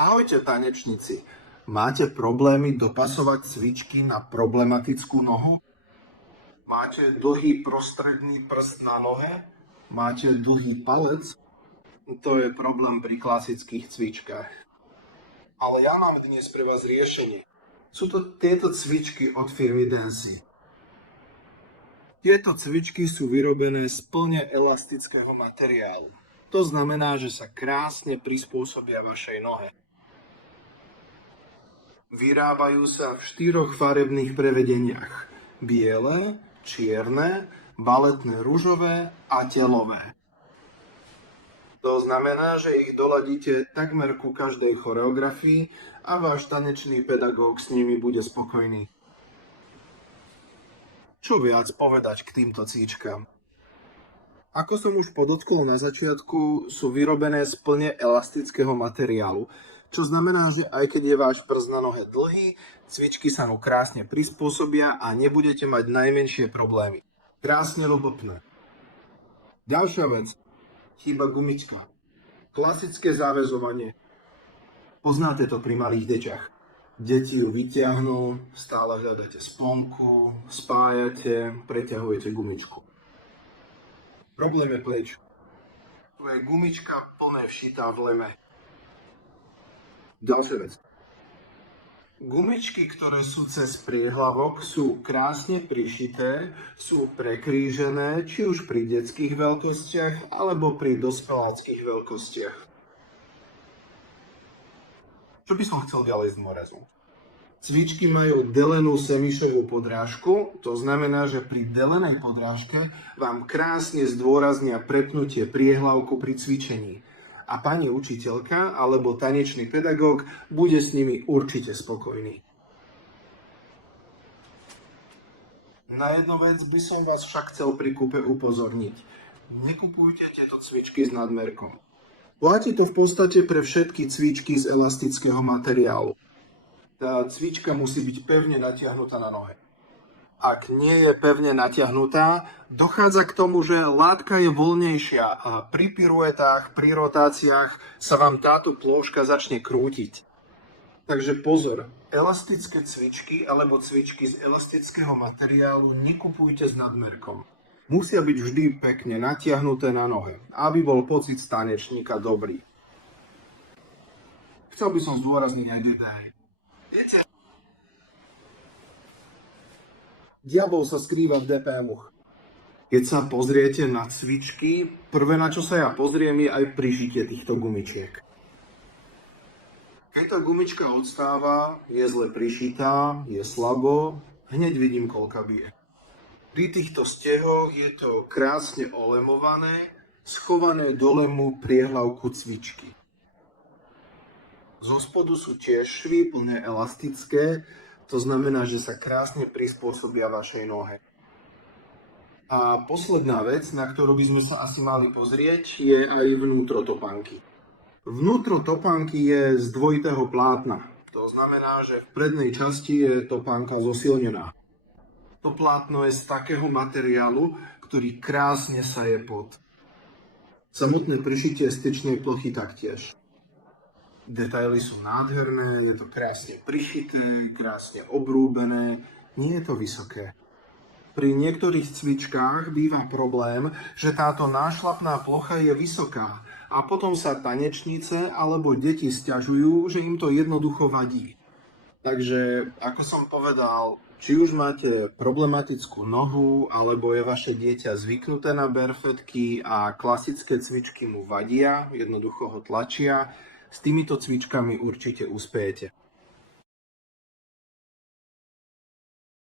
Ahojte tanečníci. Máte problémy dopasovať cvičky na problematickú nohu? Máte dlhý prostredný prst na nohe? Máte dlhý palec? To je problém pri klasických cvičkách. Ale ja mám dnes pre vás riešenie. Sú to tieto cvičky od firmy Dancy. Tieto cvičky sú vyrobené z plne elastického materiálu. To znamená, že sa krásne prispôsobia vašej nohe. Vyrábajú sa v 4 farebných prevedeniach. Biele, čierne, baletné ružové a telové. To znamená, že ich doladíte takmer ku každej choreografii a váš tanečný pedagóg s nimi bude spokojný. Čo viac povedať k týmto cvičkám? Ako som už podotkol na začiatku, sú vyrobené z plne elastického materiálu. Čo znamená, že aj keď je váš prst na nohe dlhý, cvičky sa mu krásne prispôsobia a nebudete mať najmenšie problémy. Krásne robotné. Ďalšia vec. Chýba gumička. Klasické záväzovanie. Poznáte to pri malých deťach. Deti ju vyťahnú, stále hľadáte sponku, spájate, preťahujete gumičku. Problém je pleč. Tu je gumička plne všitá v leme. Ďalšia vec. Gumičky, ktoré sú cez priehlavok, sú krásne prišité, sú prekrížené, či už pri detských veľkostiach, alebo pri dospeláckých veľkostiach. Čo by som chcel ďalej zdôrazniť? Cvičky majú delenú semišovú podrážku, to znamená, že pri delenej podrážke vám krásne zdôraznia prepnutie priehlavku pri cvičení. A pani učiteľka alebo tanečný pedagóg bude s nimi určite spokojný. Na jednu vec by som vás však chcel pri kúpe upozorniť. Nekupujte tieto cvičky s nadmerkom. Platí to v podstate pre všetky cvičky z elastického materiálu. Tá cvička musí byť pevne natiahnutá na nohe. Ak nie je pevne natiahnutá, dochádza k tomu, že látka je voľnejšia a pri piruetách, pri rotáciách sa vám táto plôžka začne krútiť. Takže pozor, elastické cvičky alebo cvičky z elastického materiálu nekupujte s nadmerkom. Musia byť vždy pekne natiahnuté na nohe, aby bol pocit z tanečníka dobrý. Chcel by som zdôrazniť aj detail. Viete, diabol sa skrýva v DPM-uch. Keď sa pozriete na cvičky, prvé na čo sa ja pozriem je aj prižitie týchto gumičiek. Keď tá gumička odstáva, je zle prišitá, je slabo, hneď vidím, koľka bije. Pri týchto stehoch je to krásne olemované, schované do lemu priehlavku cvičky. Zo spodu sú tiež švy plne elastické, to znamená, že sa krásne prispôsobia vašej nohe. A posledná vec, na ktorú by sme sa asi mali pozrieť, je aj vnútro topánky. Vnútro topánky je z dvojitého plátna. To znamená, že v prednej časti je topánka zosilnená. To plátno je z takého materiálu, ktorý krásne saje pot. Samotné prišitie styčnej plochy taktiež. Detaily sú nádherné, je to krásne prišité, krásne obrúbené, nie je to vysoké. Pri niektorých cvičkách býva problém, že táto nášlapná plocha je vysoká a potom sa tanečnice alebo deti sťažujú, že im to jednoducho vadí. Takže, ako som povedal, či už máte problematickú nohu, alebo je vaše dieťa zvyknuté na barefetky a klasické cvičky mu vadia, jednoducho ho tlačia, s týmito cvičkami určite uspejete.